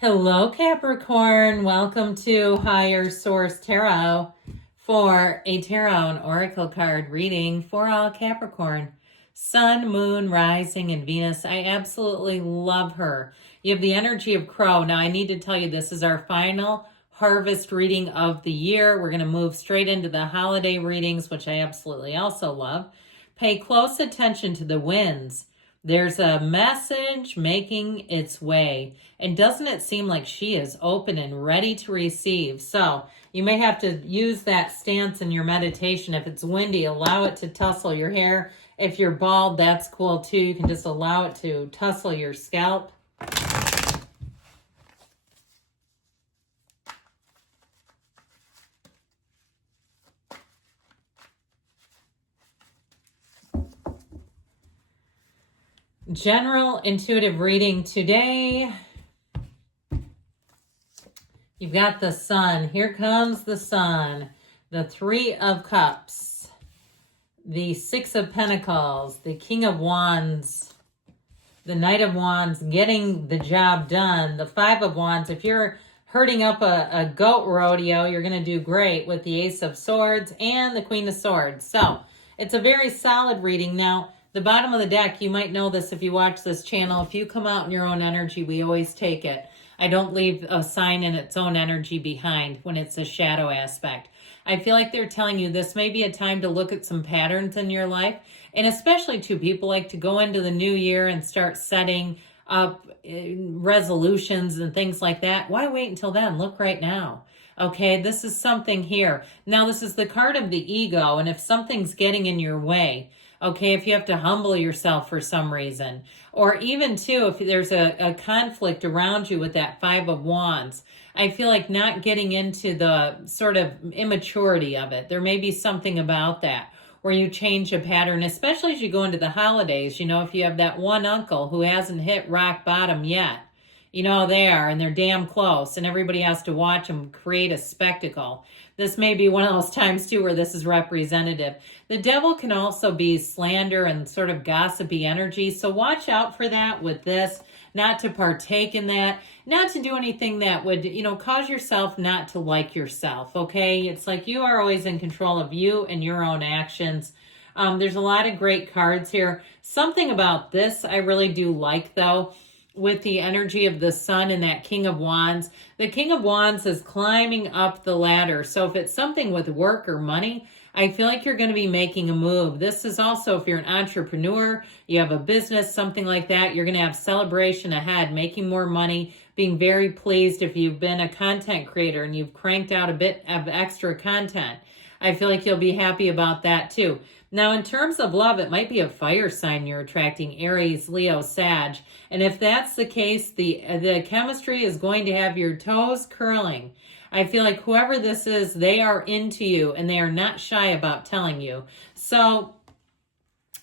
Hello, Capricorn. Welcome to Higher Source Tarot for a tarot and oracle card reading for all Capricorn. Sun, Moon, Rising, and Venus. I absolutely love her. You have the energy of Crow. Now, I need to tell you, this is our final harvest reading of the year. We're going to move straight into the holiday readings, which I absolutely also love. Pay close attention to the winds. There's a message making its way. And doesn't it seem like she is open and ready to receive? So you may have to use that stance in your meditation. If it's windy, allow it to tussle your hair. If you're bald, that's cool too. You can just allow it to tussle your scalp. General intuitive reading today. You've got the Sun. Here comes the Sun. The Three of Cups. The Six of Pentacles. The King of Wands. The Knight of Wands, getting the job done. The Five of Wands. If you're herding up a goat rodeo, you're going to do great with the Ace of Swords and the Queen of Swords. So it's a very solid reading. Now, the bottom of the deck, you might know this if you watch this channel. If you come out in your own energy, we always take it. I don't leave a sign in its own energy behind when it's a shadow aspect. I feel like they're telling you this may be a time to look at some patterns in your life. And especially too, people like to go into the new year and start setting up resolutions and things like that. Why wait until then? Look right now. Okay, this is something here. Now, this is the card of the ego. And if something's getting in your way, okay, if you have to humble yourself for some reason, or even too, if there's a conflict around you with that Five of Wands, I feel like not getting into the sort of immaturity of it. There may be something about that where you change a pattern, especially as you go into the holidays. You know, if you have that one uncle who hasn't hit rock bottom yet, you know they are, and they're damn close, and everybody has to watch them create a spectacle. This may be one of those times, too, where this is representative. The devil can also be slander and sort of gossipy energy, so watch out for that with this, not to partake in that, not to do anything that would, cause yourself not to like yourself, okay? It's like you are always in control of you and your own actions. There's a lot of great cards here. Something about this I really do like, though, with the energy of the Sun and that King of Wands. The King of Wands is climbing up the ladder. So if it's something with work or money, I feel like you're going to be making a move. This is also, if you're an entrepreneur, you have a business, something like that, you're going to have celebration ahead, making more money, being very pleased if you've been a content creator and you've cranked out a bit of extra content. I feel like you'll be happy about that too. Now, in terms of love, it might be a fire sign you're attracting, Aries, Leo, Sag. And if that's the case, the chemistry is going to have your toes curling. I feel like whoever this is, they are into you and they are not shy about telling you. So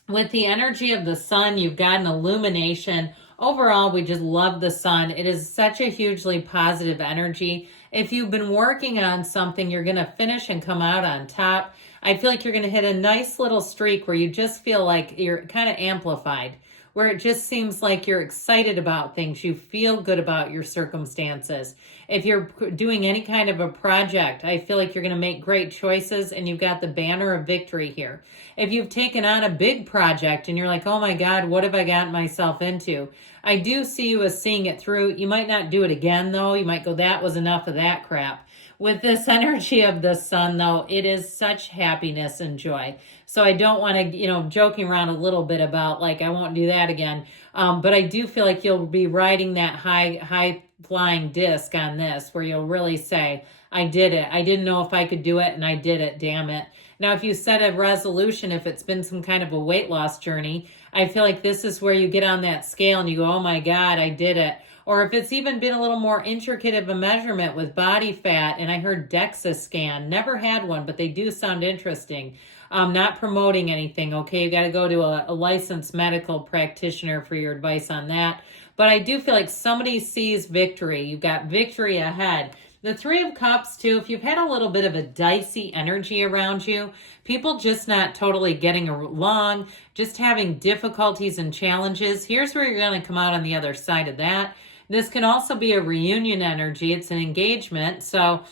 with the energy of the Sun, you've got an illumination. Overall, we just love the Sun. It is such a hugely positive energy. If you've been working on something, you're going to finish and come out on top. I feel like you're going to hit a nice little streak where you just feel like you're kind of amplified, where it just seems like you're excited about things. You feel good about your circumstances. If you're doing any kind of a project, I feel like you're going to make great choices and you've got the banner of victory here. If you've taken on a big project and you're like, oh my God, what have I gotten myself into? I do see you as seeing it through. You might not do it again though. You might go, that was enough of that crap. With this energy of the Sun, though, it is such happiness and joy. So I don't want to, joking around a little bit about, like, I won't do that again. But I do feel like you'll be riding that high flying disc on this, where you'll really say, I did it. I didn't know if I could do it, and I did it, damn it. Now, if you set a resolution, if it's been some kind of a weight loss journey, I feel like this is where you get on that scale and you go, oh my God, I did it. Or if it's even been a little more intricate of a measurement with body fat, and I heard DEXA scan, never had one, but they do sound interesting. Not promoting anything, okay? You got to go to a licensed medical practitioner for your advice on that. But I do feel like somebody sees victory. You've got victory ahead. The Three of Cups, too, if you've had a little bit of a dicey energy around you, people just not totally getting along, just having difficulties and challenges, here's where you're going to come out on the other side of that. This can also be a reunion energy. It's an engagement. So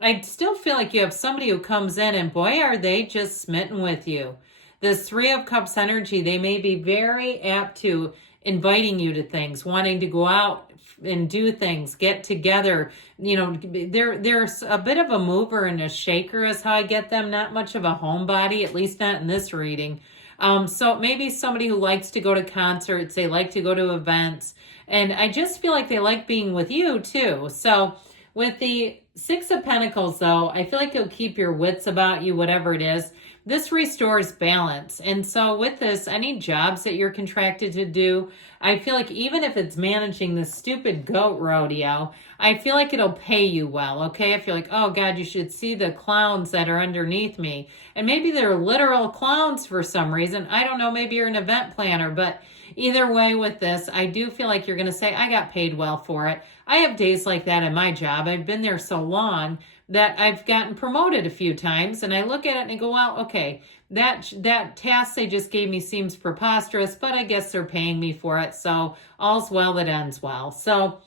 I still feel like you have somebody who comes in and boy, are they just smitten with you. This Three of Cups energy, they may be very apt to inviting you to things, wanting to go out and do things, get together. You know, there's a bit of a mover and a shaker is how I get them. Not much of a homebody, at least not in this reading. So maybe somebody who likes to go to concerts, they like to go to events. And I just feel like they like being with you too. So with the Six of Pentacles though, I feel like you'll keep your wits about you, whatever it is. This restores balance. And so with this, any jobs that you're contracted to do, I feel like even if it's managing this stupid goat rodeo, I feel like it'll pay you well, okay? I feel like, oh God, you should see the clowns that are underneath me. And maybe they're literal clowns for some reason. I don't know, maybe you're an event planner, but either way with this, I do feel like you're going to say, I got paid well for it. I have days like that in my job. I've been there so long that I've gotten promoted a few times, and I look at it and I go, well, okay, that task they just gave me seems preposterous, but I guess they're paying me for it, so all's well that ends well. So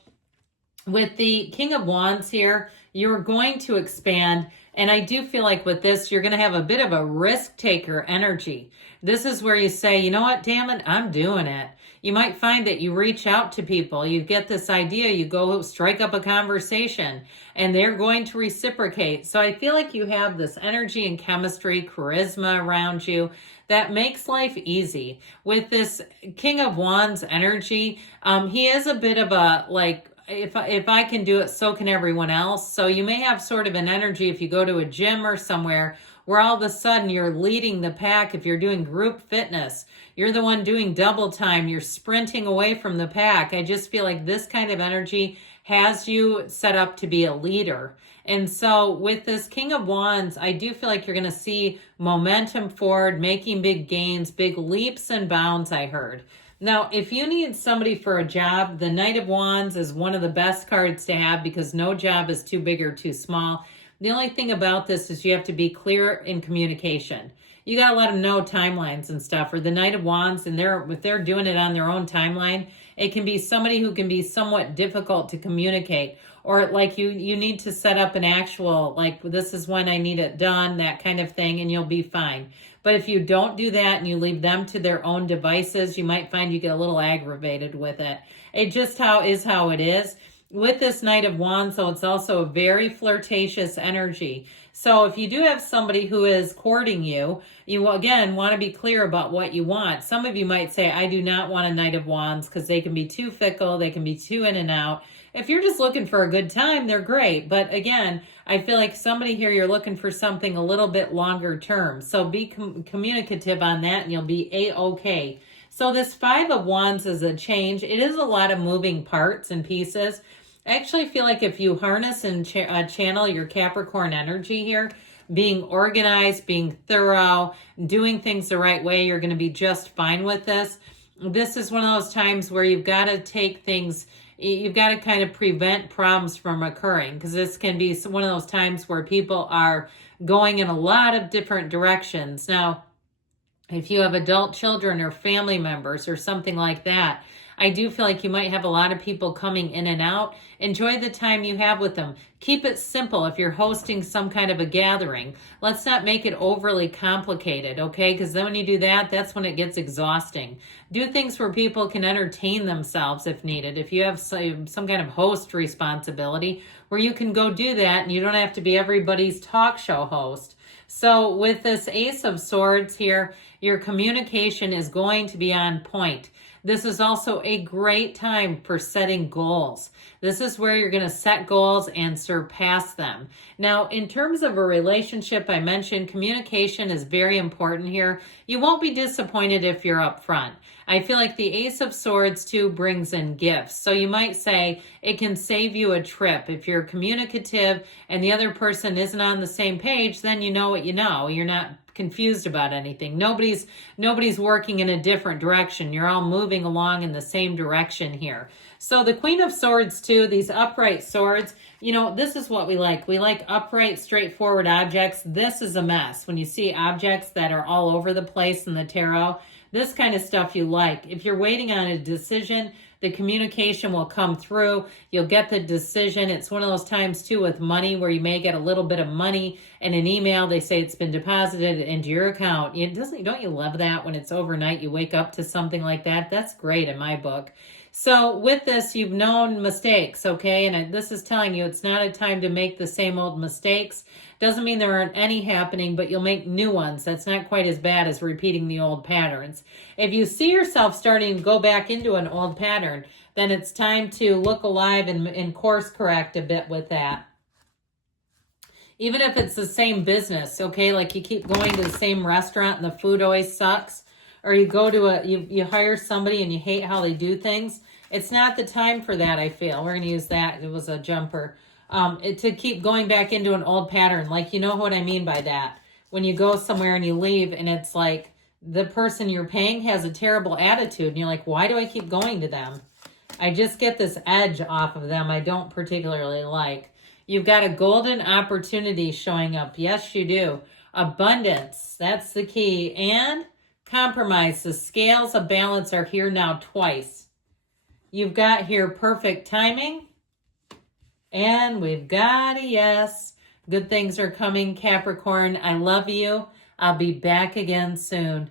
with the King of Wands here, you're going to expand, and I do feel like with this, you're going to have a bit of a risk taker energy. This is where you say, you know what, damn it, I'm doing it. You might find that you reach out to people, you get this idea, you go strike up a conversation, and they're going to reciprocate. So I feel like you have this energy and chemistry, charisma around you that makes life easy. With this King of Wands energy, he is a bit of a, like, if I can do it, so can everyone else. So you may have sort of an energy if you go to a gym or somewhere where all of a sudden you're leading the pack. If you're doing group fitness, you're the one doing double time, you're sprinting away from the pack. I just feel like this kind of energy has you set up to be a leader. And so with this King of Wands, I do feel like you're going to see momentum forward, making big gains, big leaps and bounds, I heard. Now, if you need somebody for a job, the Knight of Wands is one of the best cards to have because no job is too big or too small. The only thing about this is you have to be clear in communication. You got to let them know timelines and stuff. Or the Knight of Wands, and if they're doing it on their own timeline, it can be somebody who can be somewhat difficult to communicate. Or like you need to set up an actual, like, this is when I need it done, that kind of thing, and you'll be fine. But if you don't do that and you leave them to their own devices, you might find you get a little aggravated with it. It just how it is. With this Knight of Wands, so it's also a very flirtatious energy. So if you do have somebody who is courting you, you again want to be clear about what you want. Some of you might say, I do not want a Knight of Wands because they can be too fickle, they can be too in and out. If you're just looking for a good time, they're great. But again, I feel like somebody here, you're looking for something a little bit longer term. So be communicative on that and you'll be A-okay. So this Five of Wands is a change. It is a lot of moving parts and pieces. I actually feel like if you harness and channel your Capricorn energy here, being organized, being thorough, doing things the right way, you're going to be just fine with this. This is one of those times where you've got to take things, you've got to kind of prevent problems from occurring, because this can be one of those times where people are going in a lot of different directions. Now, if you have adult children or family members or something like that, I do feel like you might have a lot of people coming in and out. Enjoy the time you have with them. Keep it simple if you're hosting some kind of a gathering. Let's not make it overly complicated, okay? Because then when you do that, that's when it gets exhausting. Do things where people can entertain themselves if needed. If you have some kind of host responsibility where you can go do that and you don't have to be everybody's talk show host. So with this Ace of Swords here, your communication is going to be on point. This is also a great time for setting goals. This is where you're going to set goals and surpass them. Now, in terms of a relationship, I mentioned communication is very important here. You won't be disappointed if you're upfront. I feel like the Ace of Swords too brings in gifts. So you might say it can save you a trip. If you're communicative and the other person isn't on the same page, then you know what you know. You're not confused about anything. Nobody's working in a different direction. You're all moving along in the same direction here. So the Queen of Swords too, these upright swords, you know, this is what we like. We like upright, straightforward objects. This is a mess. When you see objects that are all over the place in the tarot, this kind of stuff you like. If you're waiting on a decision, The communication will come through. You'll get the decision. It's one of those times too with money where you may get a little bit of money in an email. They say it's been deposited into your account. Don't you love that when it's overnight, you wake up to something like that? That's great in my book. So with this, you've known mistakes, okay? And this is telling you it's not a time to make the same old mistakes. Doesn't mean there aren't any happening, but you'll make new ones. That's not quite as bad as repeating the old patterns. If you see yourself starting to go back into an old pattern, then it's time to look alive and course correct a bit with that. Even if it's the same business, okay? Like you keep going to the same restaurant and the food always sucks. Or you go to you hire somebody and you hate how they do things. It's not the time for that, I feel. We're going to use that. It was a jumper. To keep going back into an old pattern. Like, you know what I mean by that. When you go somewhere and you leave and it's like the person you're paying has a terrible attitude. And you're like, why do I keep going to them? I just get this edge off of them I don't particularly like. You've got a golden opportunity showing up. Yes, you do. Abundance. That's the key. And compromise. The scales of balance are here now twice. You've got here perfect timing. And we've got a yes. Good things are coming, Capricorn. I love you. I'll be back again soon.